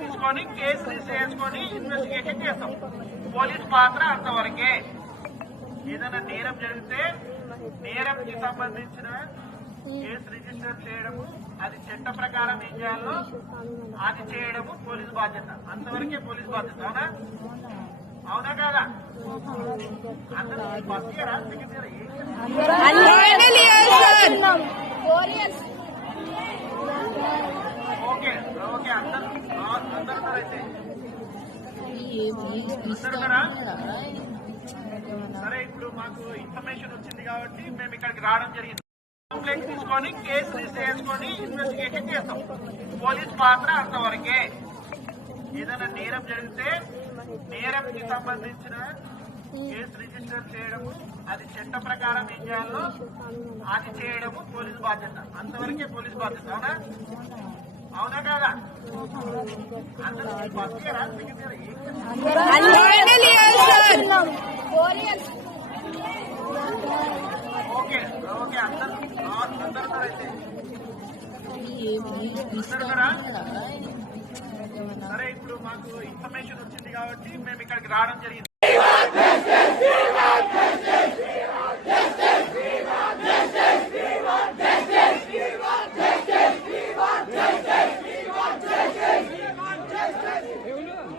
తీసుకొని case register చేసుకొని investigation చేస్తాం. పోలీస్ పాత్ర అంతవరకే. ఏదైనా నేరం జరిగితే నేరంకి సంబంధించిన కేసు రిజిస్టర్ చేయడము, అది చట్ట ప్రకారం ఏం చేయాలో అది చేయడము పోలీస్ బాధ్యత. అంతవరకే పోలీస్ బాధ్యత. అవునా అవునా కాదా? అందరూ ఫస్ట్ ఇయరా సెకండ్ ఇయర్ ఓకే ఓకే అందరూ అయితే అందరున్నారా? సరే, ఇప్పుడు మాకు ఇన్ఫర్మేషన్ వచ్చింది కాబట్టి మేము ఇక్కడికి రావడం జరిగింది. కంప్లైంట్ తీసుకొని కేసు రిజిస్టర్ చేసుకొని ఇన్వెస్టిగేషన్ చేస్తాం. పోలీస్ పాత్ర అంతవరకే. ఏదైనా నేరం జరిగితే నేరంకి సంబంధించిన కేసు రిజిస్టర్ చేయడము, అది చట్ట ప్రకారం ఏం చేయాలో అది చేయడము పోలీస్ బాధ్యత. అంతవరకే పోలీస్ బాధ్యత. అవునా అవునా కాదా? అందరూ ఫస్ట్ ఇయరా సెకండ్ ఇయర్ ఓకే ఓకే అందరూ అయితే అందరున్నారా? సరే, ఇప్పుడు మాకు ఇన్ఫర్మేషన్ వచ్చింది కాబట్టి మేము ఇక్కడికి రావడం జరిగింది.